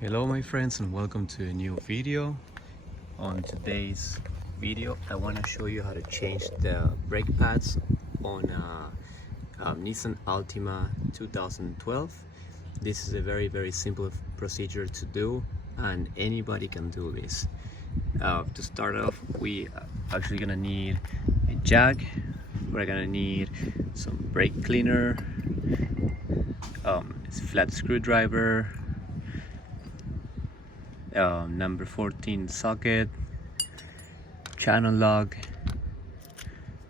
Hello my friends, and welcome to a new video. On today's video I want to show you how to change the brake pads on Nissan Altima 2012. This is a very simple procedure to do, and anybody can do this. To start off, we actually gonna need a jack. We're gonna need some brake cleaner, flat screwdriver, number 14 socket, channel lock,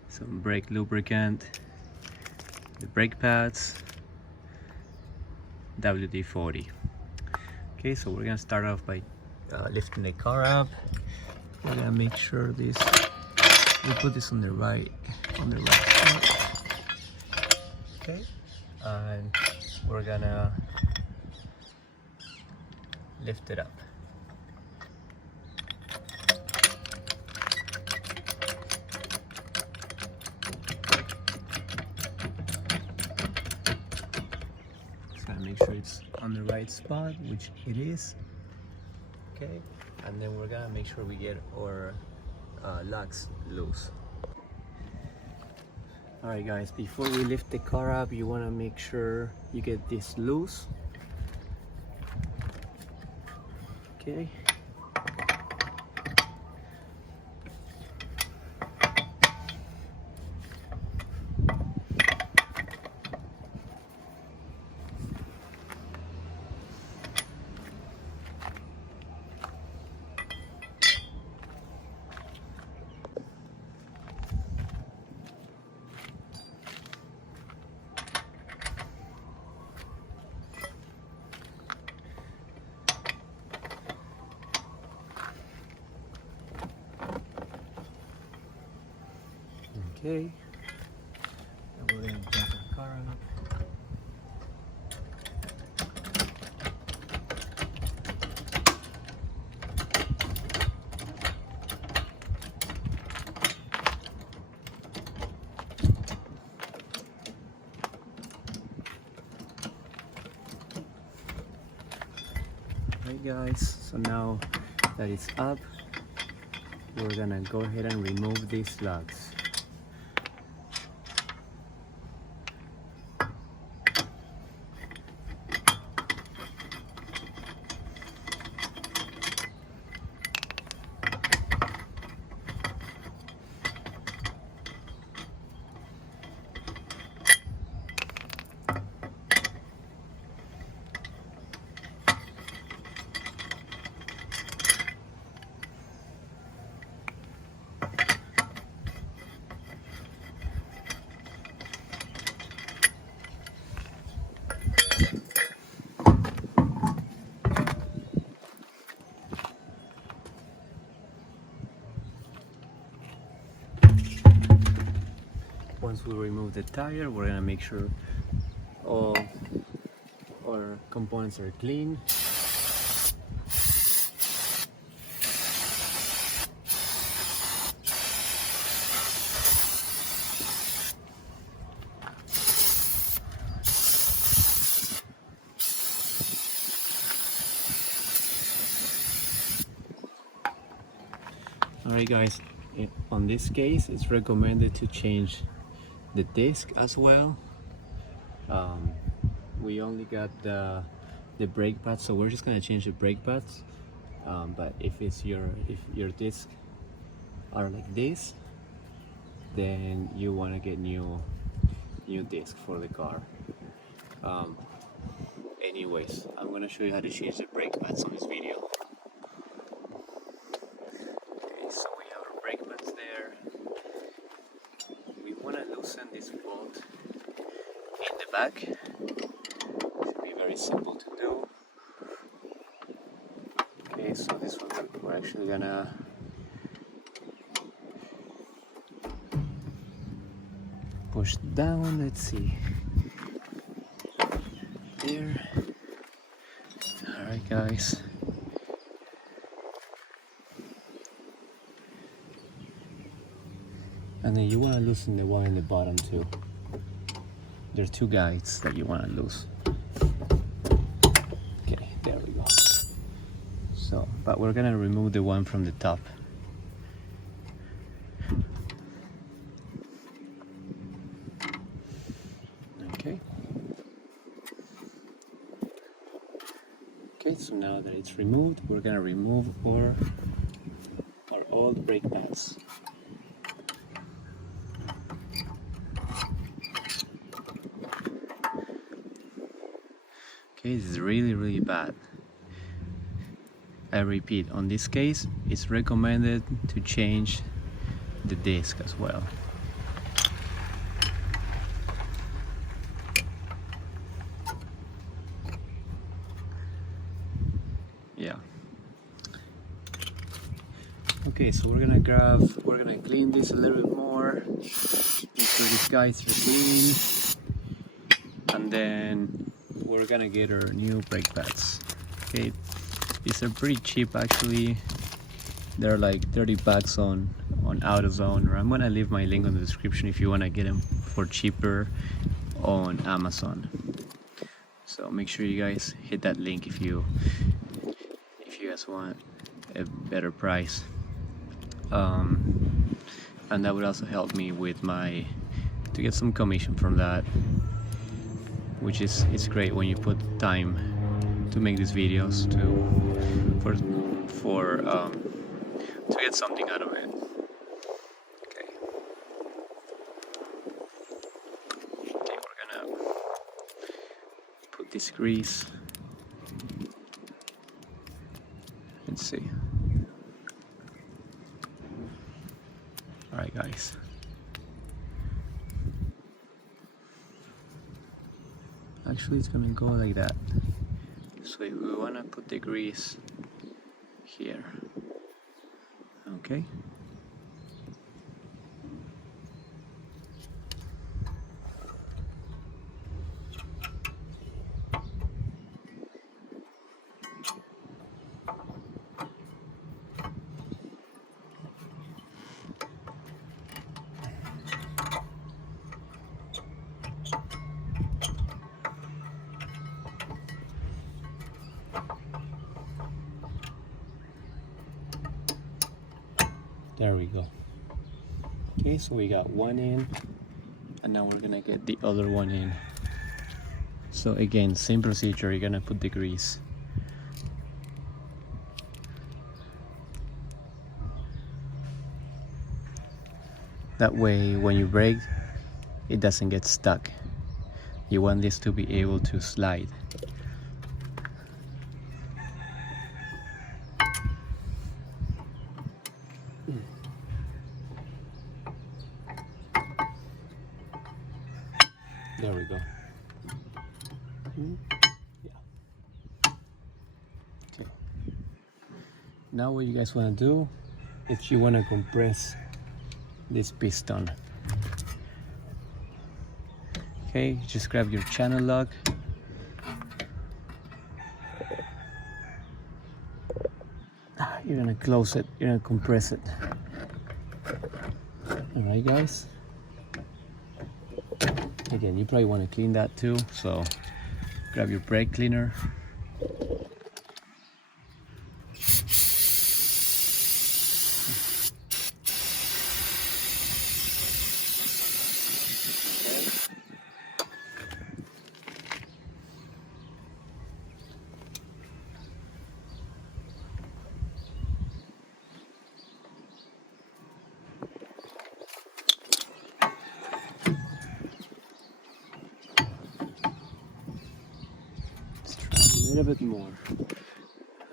some brake lubricant, the brake pads, WD-40. Okay, so we're gonna start off by lifting the car up. We're gonna make sure we put this on the right spot. Okay, and we're gonna lift it up. Make sure it's on the right spot, which it is. Okay, and then we're gonna make sure we get our locks loose. Alright guys, before we lift the car up, you want to make sure you get this loose. Okay. Okay, and we're going to jump the car up. Alright guys, so now that it's up, we're going to go ahead and remove these lugs. Once we remove the tire, we're gonna make sure all our components are clean. Alright guys, on this case it's recommended to change the disc as well. We only got the brake pads, so we're just gonna change the brake pads. But if your discs are like this, then you want to get new disc for the car. Anyways, I'm gonna show you how to change the brake pads on this video. Okay, so we have our brake pads there. We want to loosen this bolt in the back. Should be very simple to do. Okay, so this one we're actually gonna push down. Let's see. There. Alright guys. And then you want to loosen the one in the bottom too. There are two guides that you want to lose. Okay, there we go. So, but we're gonna remove the one from the top. Okay. Okay, so now that it's removed, we're gonna remove our old brake pads. Okay, this is really bad. I repeat, on this case, it's recommended to change the disc as well. Yeah. Okay, so we're gonna clean this a little bit more. Make sure these guys are clean. And then we're gonna get our new brake pads. Okay, these are pretty cheap actually. They're like 30 bucks on AutoZone, or I'm gonna leave my link in the description if you wanna get them for cheaper on Amazon. So make sure you guys hit that link if you guys want a better price. And that would also help me with to get some commission from that, which is it's great when you put time to make these videos to get something out of it. Okay, we're gonna put this grease. Let's see. Alright guys. Actually it's gonna go like that. So we wanna put the grease here. Okay. There we go. Okay, so we got one in, and now we're gonna get the other one in. So again, same procedure, you're gonna put the grease. That way, when you brake, it doesn't get stuck. You want this to be able to slide. There we go. Yeah. Okay. Now what you guys want to do is you want to compress this piston. Okay, just grab your channel lock. You're gonna close it, you're gonna compress it. Alright guys. Again, you probably want to clean that too, so grab your brake cleaner. A little bit more.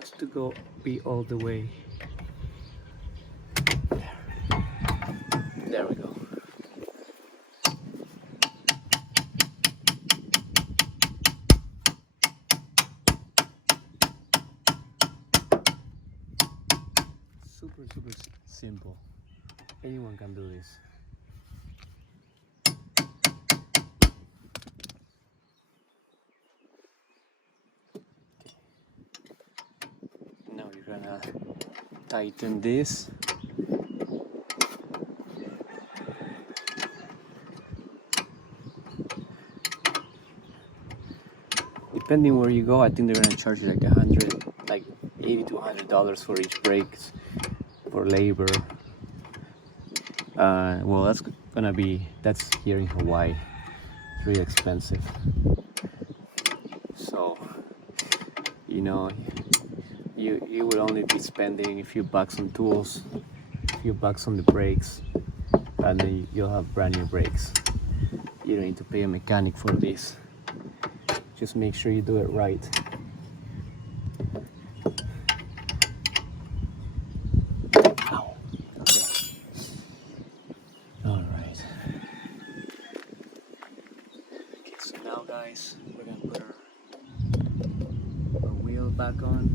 Has to be all the way. There we go. Super simple. Anyone can do this. Gonna tighten this. Depending where you go, I think they're gonna charge you like 100, like $80 to $100 for each brake, for labor. Well, that's here in Hawaii. It's really expensive. So, you know, you would only be spending a few bucks on tools, a few bucks on the brakes, and then you'll have brand new brakes. You don't need to pay a mechanic for this. Just make sure you do it right. Ow. Okay. All right. Okay, so now guys, we're gonna put our wheel back on.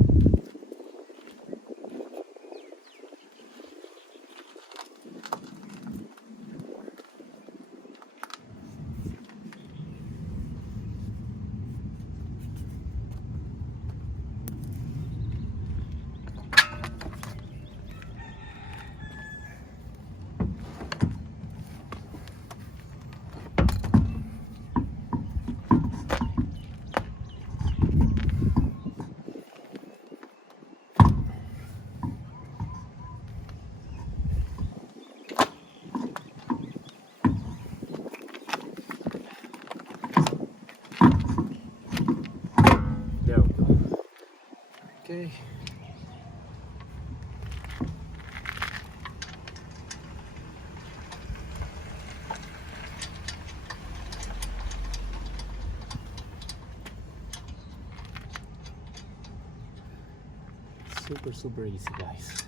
There we go. Okay. Super easy, guys.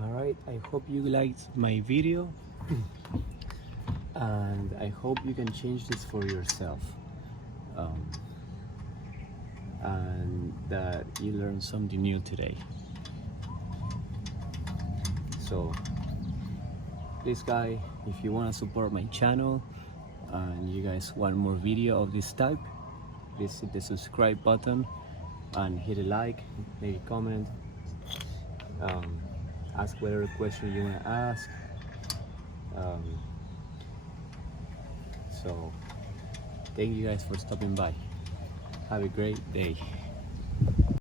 Alright, I hope you liked my video and I hope you can change this for yourself, and that you learned something new today. So please guys, if you want to support my channel and you guys want more video of this type, please hit the subscribe button and hit a like, maybe comment, ask whatever question you want to ask. So thank you guys for stopping by. Have a great day.